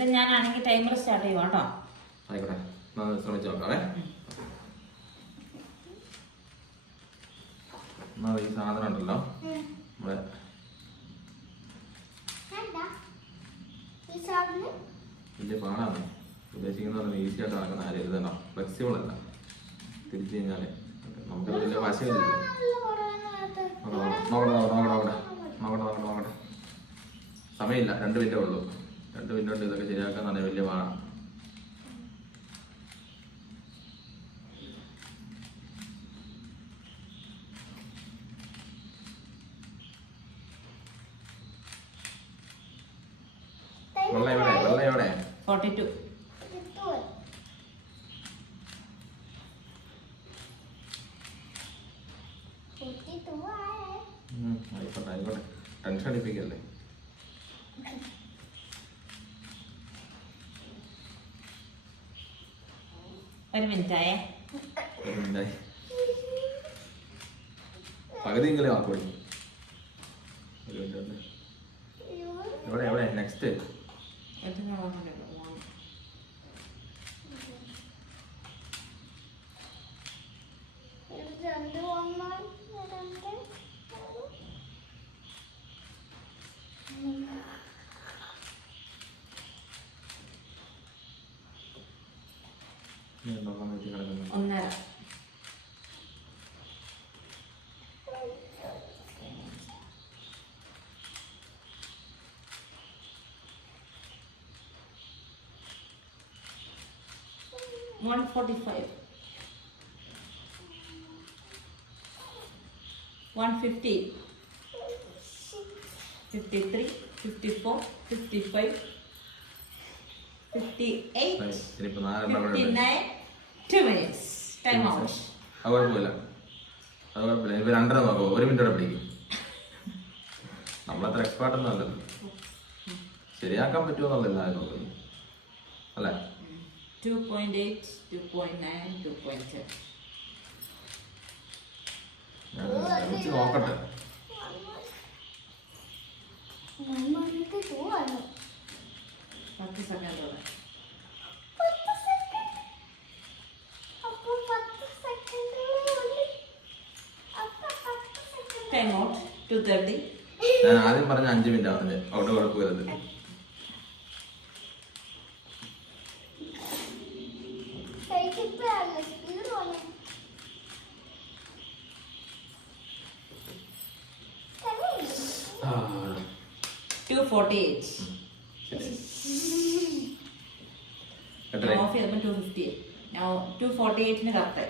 ഞാനാണെങ്കിൽ timer start ചെയ്യുവാ കേട്ടോ. ആയിക്കോട്ടെ, ശ്രമിച്ചു നോക്കാവേ. ഈ സാധനം ഉണ്ടല്ലോ നമ്മുടെ വലിയ പാടാണ്. ഉദ്ദേശിക്കുന്ന ഈസി ആയിട്ട് നടക്കുന്ന കാര്യം ഇത് തന്നെ. ഫ്ലെക്സിബിൾ അല്ല. തിരിച്ചു കഴിഞ്ഞാല് നമുക്ക് വലിയ വശമില്ല. നോക്കട്ടെ. സമയമില്ല, 2 മിനിറ്റേ ഉള്ളൂ. 2 മിനിറ്റ് കൊണ്ട് ഇതൊക്കെ ശരിയാക്കാൻ തന്നെ വലിയ പാടാണ്. വെള്ളം എവിടെ? 42. ആയിക്കോട്ടെ, ടെൻഷൻ അടിപ്പിക്കല്ലേ. ഒരു മിനിറ്റായി. പകുതിയെങ്കിലും ആക്കോളൂ. എവിടെ നെക്സ്റ്റ്? ഒന്നര. $145, $150, $53, $54, $55, $58, $59. 2 minutes. Time out. അത് കുഴപ്പമില്ല. ഇപ്പൊ 2.5 നോക്കോ. 1 മിനിറ്റോടെ പിടിക്കും. നമ്മളത്ര എക്സ്പേർട്ട് ഒന്നും അല്ലല്ലോ. ശരിയാക്കാൻ പറ്റുമോന്നുള്ളതല്ല നോക്കുന്നത് അല്ലേ? 2.8, 2.9, 2.7. നോക്കട്ടെ. Time out. 2:30. ഞാൻ ആദ്യം പറഞ്ഞ 5 മിനിറ്റ് ആവുന്നത്. അവിടെ കുഴപ്പമില്ലത്. $248. Off 258. Now 248 correct.